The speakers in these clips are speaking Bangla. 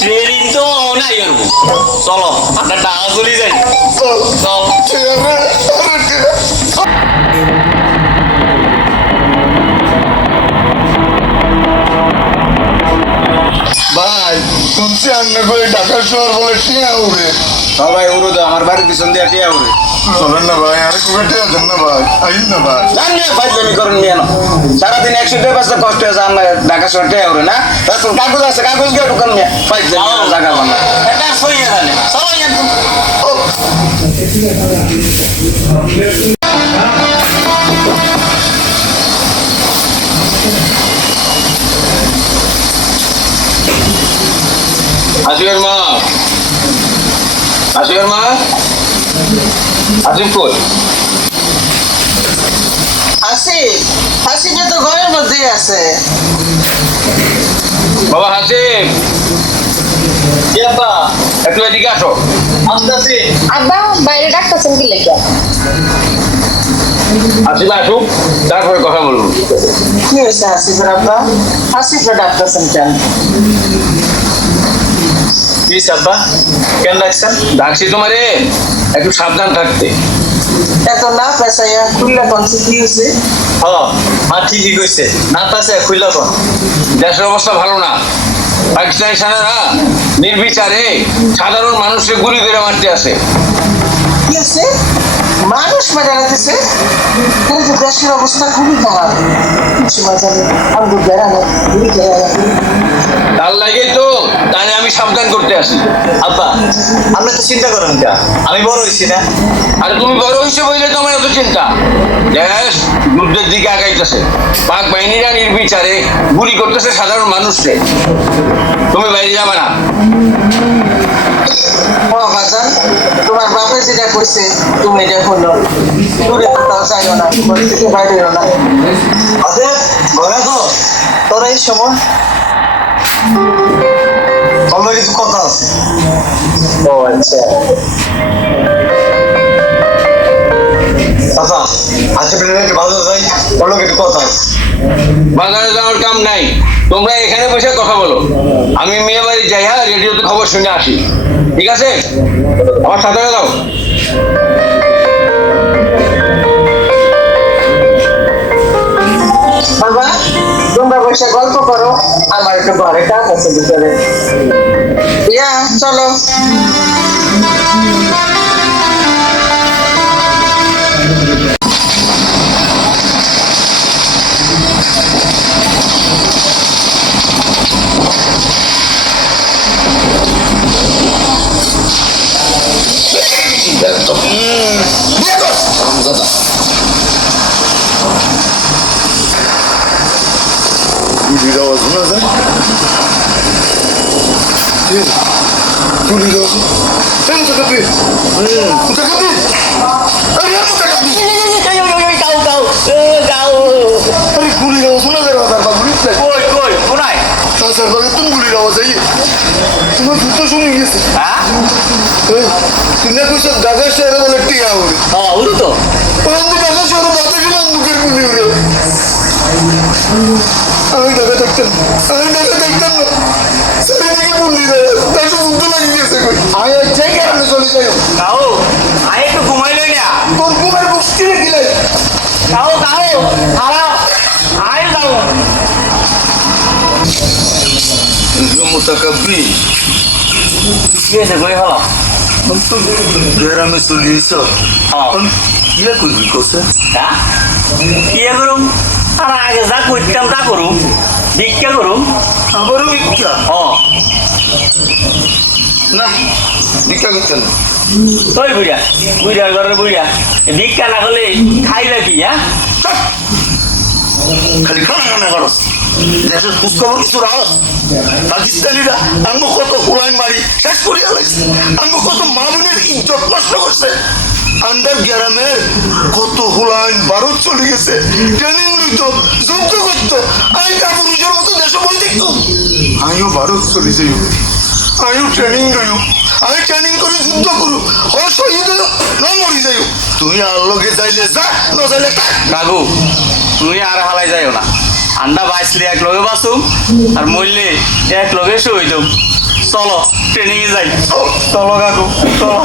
ট্রেনিং তো নাই আর চলো আমরা টাকা চলে যাই চল ভাই শুনছি আন্না করে ঢাকা শহর বলে টিয়া উড়ে সবাই উড়ো দাও আমার বাড়ির পিছন দিয়ে টিয়া উড়ে চলেন না ভাই আর কুড়ে টিয়া দেন না ভাই আইন না ভাই জানি ফাইজলামি করেন নিয়ে না সারাদিন 100 টাকা কষ্ট হয়েছে আমার ঢাকা শহর টিয়া উড়ে না তারপর কাগজ আছে কাগজ দিয়ে ঢুকান নিয়ে ফাইজলামি জায়গা বানা এটা সইয়ে জানে চলো একদম আসিফের মা আসিফের মা আসিফ কই হাসিবে তো ঘরের মধ্যেই আছে। বাবা হাসিফ একটু এদিকে আসো আসতেছি আব্বা বাইরে ডাকতেছেন কি লেগে? আসিফ আসুক তারপরে কথা বলবো কি হয়েছে হাসিবের আব্বা? হাসিবে ডাকতেছেন কেন? কি সাব্বা কেন ডাকছেন? ডাকছি তোমারে একটু সাবধান থাকতে এত না পেশাইয়া খুললে কনছে কি হয়েছে? হ্যাঁ ঠিকই কইছে না পাশে খুইলা কোন দেশের অবস্থা ভালো না পাকিস্তানি সেনারা নির্বিচারে সাধারণ মানুষকে গুলি করে মারতে আসে কি হয়েছে? মানুষ মারা গেছে। কিন্তু দেশের অবস্থা খুবই খারাপ। কিছু মাঝারে আমি বেড়ানো ঘুরি তার লাগে তো তাই আমি সাবধান করতে আসি আব্বা আপনি তো চিন্তা করেন কা আমি বড় হইছি না আর তুমি বড় হয়েছে বললে তোমার এত চিন্তা দেশ যুদ্ধের দিকে আগাইতেছে পাক বাহিনীরা নির্বিচারে গুলি করতেছে সাধারণ মানুষকে তুমি বাইরে যাবে না বাজান তোমার বাপে যেটা কইছে তুমি এটা হলো দূরে কোথাও যাইও না ঘর থেকে বাইরেও না। আরে ঘরে তো তোর এই সময় আমার কিছু কথা আছে। ও আচ্ছা আচ্ছা আশেপাশে একটু ভালো যাই বলো একটু কথা আছে। বাজারে যাওয়ার কাম নাই তোমরা এখানে বসে কথা বলো আমি মেয়ে বাড়ি যাই হ্যাঁ রেডিওতে খবর শুনে আসি ঠিক আছে আমার সাথে যাও বাবা তোমরা বসে গল্প করো আমার একটু ঘরে কাজ আছে ভিতরে। ইয়া চলো গুলির আওয়াজ শোনা যায় গুলির আওয়াজ মুতাকাব্বি মুতাকাব্বি আরে মুতাকাব্বি আরে গুলির আওয়াজ শোনা যায় বাবার বাবু কই কই কোনায় তাছাড়া বাগে তুমি গুলির আওয়াজ আই তোমার জুতো শুনে গেছে হ্যাঁ তুমি না কইছো ঢাকা শহরে বলে টিয়া উড়ে উড়ু তো আমি ঢাকা শহরে বাতাসে বন্দুকের গুলি উড়ে আমি ঢাকা থাকতাম না চারিদিকে বন্দি দেয় তার যুদ্ধ লাগিয়ে গেছে আমি যে কারণে চলে যাই কাও আয় একটু ঘুমাই লই না তোর ঘুমের বস্তি রেখে লাই কাও হারা আয় যাও মুতাকাব্বি কি আছে কই হলো গ্রামে চলিয়েছ কিয়া কইবি কোসে হ্যাঁ কি করুম আর আগে যা কইতাম তা করুম ভিক্ষা করুম আমারও ভিক্ষা না ভিক্ষা করতে না ওই বুড়া বুড়ার ঘরের বুড়া ভিক্ষা না করলে খাইবে কি হ্যাঁ খালি খানা খানা করস দেশের খোঁজখবর কিছু রাখস পাকিস্তানিরা আমি কত হুলাইন মারি শেষ করিয়া লাগছে আমি কত মা বোনের ইজ্জত নষ্ট করছে আন্ডার গ্রামের কত হুলাইন ভারত চলে গেছে ট্রেনিং লইত যুদ্ধ করতো আইটা পুরুষের মতো দেশে বই দেখতো আমিও ভারত চলে যাই আমিও ট্রেনিং লইও আমি ট্রেনিং করে যুদ্ধ করু ও শহীদ না মরি যাই তুমি আর লগে যাইলে যা না যাইলে থাক কাকু তুমি আর হালাই যাইও না আন্ডা বাইসলে এক লগে বাসুম আর মরলে এক লগে শহীদ হম। চলো ট্রেনিং এ যাই। চলো কাকু চলো।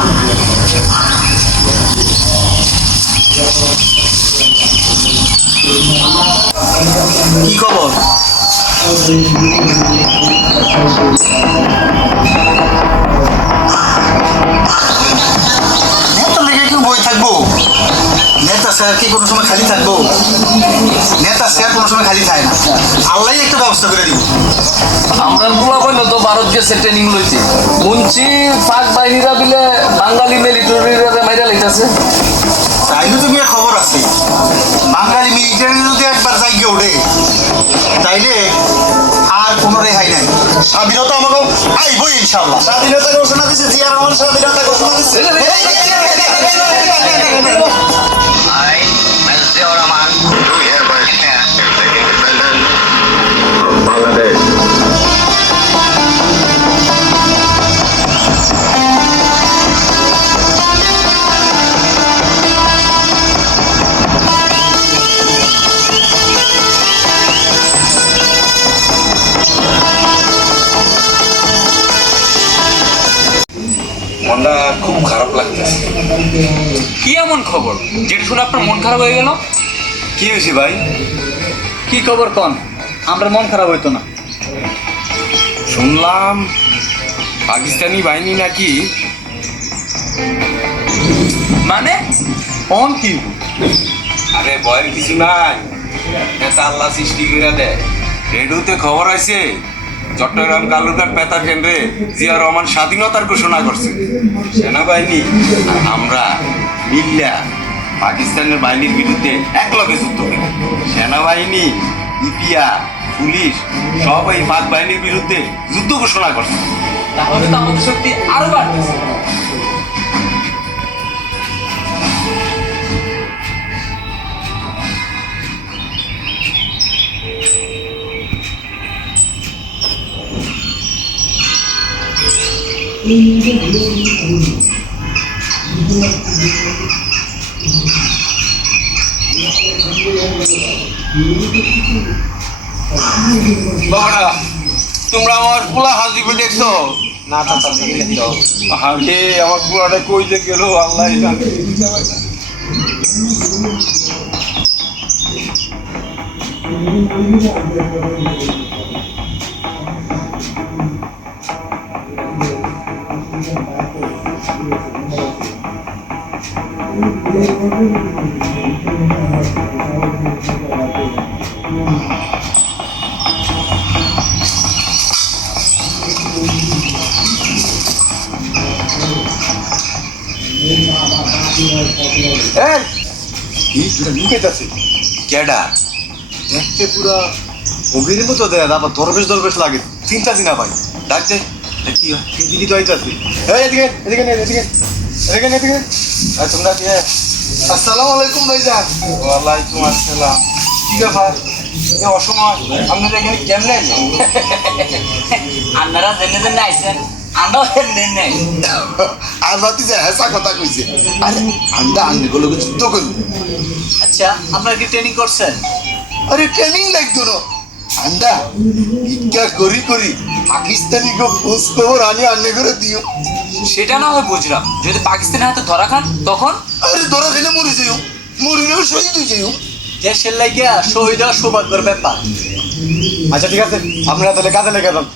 কি খবর? নেতা লেগে কেউ বই থাকবো? নেতা স্যার কি কোনো সময় খালি থাকবো? নেতা স্যার কোনো সময় খালি থাকে না। আল্লাহ একটা ব্যবস্থা করে দিব। আমরা পোলা কইলো তো ভারত গেছে ট্রেনিং লইতে শুনছি পাক বাহিনীরা বিলে বাঙালি মিলিটারিরা মাইরা লইতাছে। তাইলে তো বিয়ে খবর আছে, বাঙালি মিলিটারি যদি একবার জায়গা ওঠে তাইলে আর কোনো রেহাই নাই। স্বাধীনতা আমাকে আইবই ইনশাল্লাহ। স্বাধীনতা ঘোষণা দিচ্ছে, জিয়া রহমান স্বাধীনতা ঘোষণা দিচ্ছে। I, Mr. Ziaur Rahman, do hereby declare the independence of Bangladesh. মনটা খুব খারাপ লাগতেছে। কি এমন খবর যেটা শুনে আপনার মন খারাপ হয়ে গেল? কি হয়েছে ভাই? কি খবর কন, আমরা মন খারাপ হইতো না। শুনলাম পাকিস্তানি বাহিনী নাকি মানে কন কি? আরে ভয়ের কিছু নাই, নেতা আল্লাহ সৃষ্টি করে দেয়। রেডিওতে খবর আছে চট্টগ্রাম কালুরঘাট বেতার কেন্দ্রে জিয়া রহমান স্বাধীনতার ঘোষণা করছে। সেনাবাহিনী আর আমরা মিল্লা পাকিস্তানের বাহিনীর বিরুদ্ধে একলগে যুদ্ধ করি। সেনাবাহিনী, ইপিয়া, পুলিশ সবাই পাক বাহিনীর বিরুদ্ধে যুদ্ধ ঘোষণা করছে। তাহলে তো আমাদের শক্তি আরো বাড়তেছে। বাবারা, তোমরা আমার পোলা হাজিবে দেখছো? না চাচা, দেখলেন তো। আরে আমার পোলাটা কই যে গেল আল্লাহ জানে। কি পুরা লুকাইতাছে? কেডা? দেখতে পুরা অভির মতো দেয়, আবার দরবেশ দরবেশ লাগে। চিন্তাছি না ভাই, ডাকতে কি হয়? দিদি তো আইতাছে। এই এদিকে এদিকে নে, এদিকে এদিকে এদিকে। তোমরা দিয়ে আসসালামু আলাইকুম ভাইজান। ওয়ালাইকুম আসসালাম। কি ব্যাপার? এ অসময় আপনারা এখানে কেমনে এলেন? আপনারা জেনে জেনে আইছেন, আমরাও জেনে নেই। আর রাতে যে হেসা কথা কইছে, আরে আমরা আন্নেগুলো যুদ্ধ করব। আচ্ছা, আপনারা কি ট্রেনিং করছেন? আরে ট্রেনিং লাগতো না, আমরা ভিক্ষা করি করি পাকিস্তানি গো খোঁজ খবর আনি আন্নে করে দিও। সেটা না হয় বুঝলাম, যদি পাকিস্তানের হাতে ধরা খান তখন? আরে ধরা খেলে মরে যাইও, মরিলেও শহীদ হয়ে যাইও। দেশের লাগিয়া শহীদ হওয়া সৌভাগ্যের ব্যাপার। আচ্ছা ঠিক আছে, আপনারা তাহলে কাজে লেগে যান।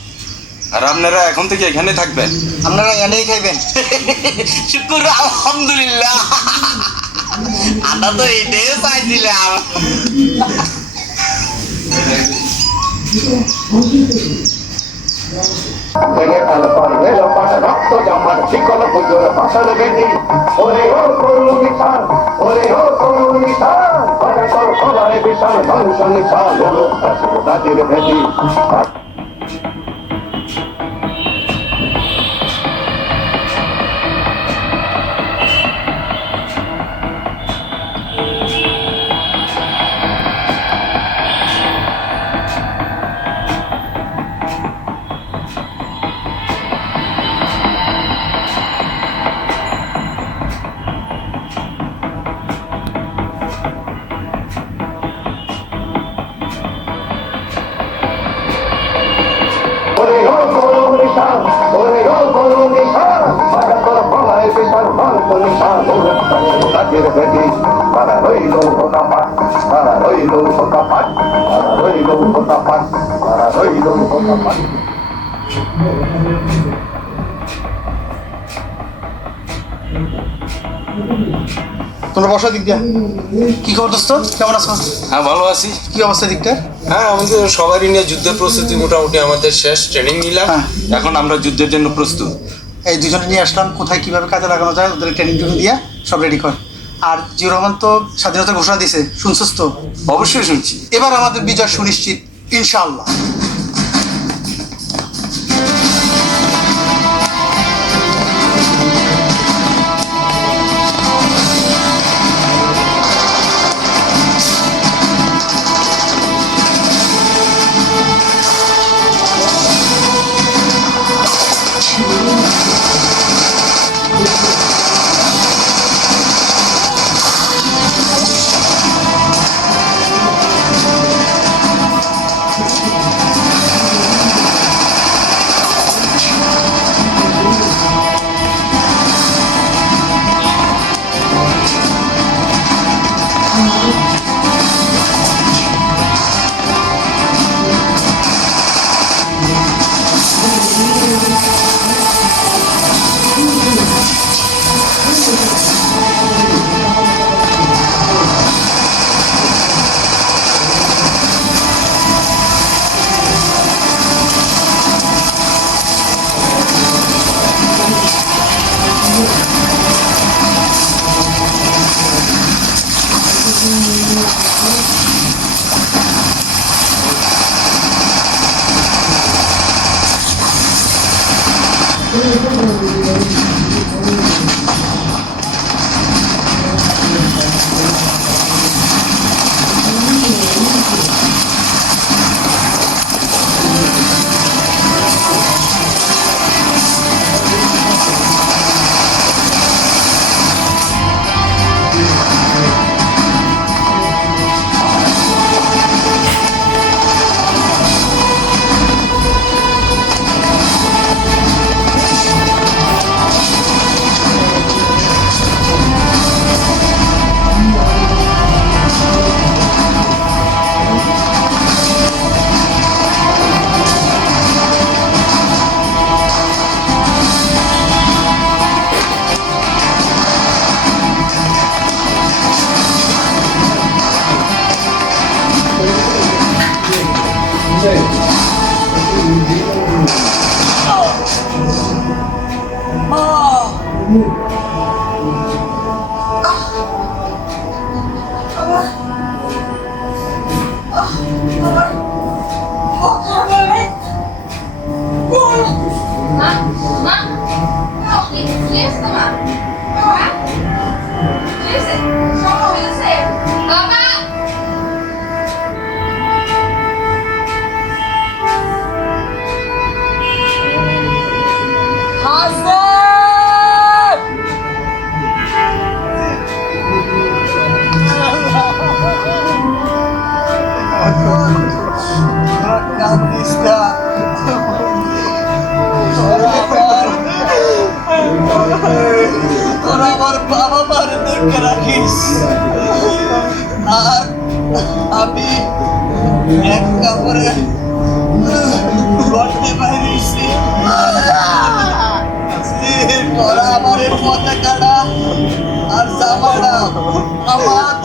আর আপনারা এখন থেকে এখানে থাকবেন? আপনারা এনেই খাইবেন। শুকুর আলহামদুলিল্লাহ, আমরা তো এটাই চাইছিলাম। রক্ত জমার শিকল পুজোর ফসল বেদি ওরে ও করুণ নিশান, ওরে ও করুণ নিশান, বিশাল ধ্বংস নিশান তাদের ভেদি। রাজ্যের বেটি তারা রইল হোতাপাট তারা রইল হোতাপাট তারা রইল হোতাপাট তারা রইল হোতাপাট তোমরা বসা দিক দিয়া কি খবর দোস্ত, কেমন আছো? হ্যাঁ ভালো আছি। কি অবস্থা দিকটা? হ্যাঁ আমাদের সবারই নিয়ে যুদ্ধের প্রস্তুতি মোটামুটি আমাদের শেষ, ট্রেনিং নিলাম। হ্যাঁ। এখন আমরা যুদ্ধের জন্য প্রস্তুত। এই দুজনে নিয়ে আসলাম, কোথায় কিভাবে কাজে লাগানো যায় ওদের ট্রেনিং ট্রেনিং দিয়া সব রেডি কর। আর জিয়র রহমান তো স্বাধীনতার ঘোষণা দিয়েছে, শুনছস তো? অবশ্যই শুনছি। এবার আমাদের বিজয় সুনিশ্চিত ইনশাআল্লাহ। তোরা আমার বাবা মারে দেখে রাখিস, আর আমি এক কাপড়ে গড়তে পারিছি। তোরা আমার পতাকাটা আর জামাটা আমার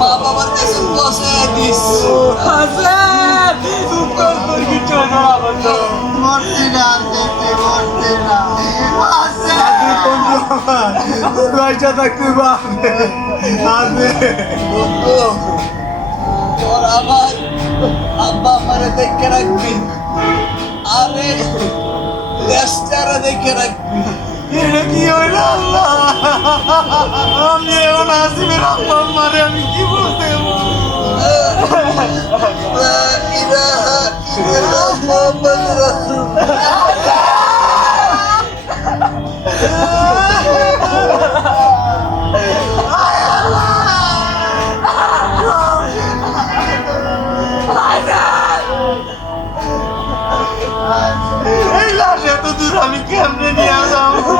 মা বাবার কাছে বসে দিস। মরতে না, মরতে না। তোর আমার আব্বা আমারে দেখে রাখবি, আরে লেস্টারে দেখে রাখবি। এটা কি হইল আল্লাহ? আমি এখন আসিমের আব্বা আমারে আমি কি বলতে এই লাশ এত দূর আমি কেমনে নিয়ে যাবো?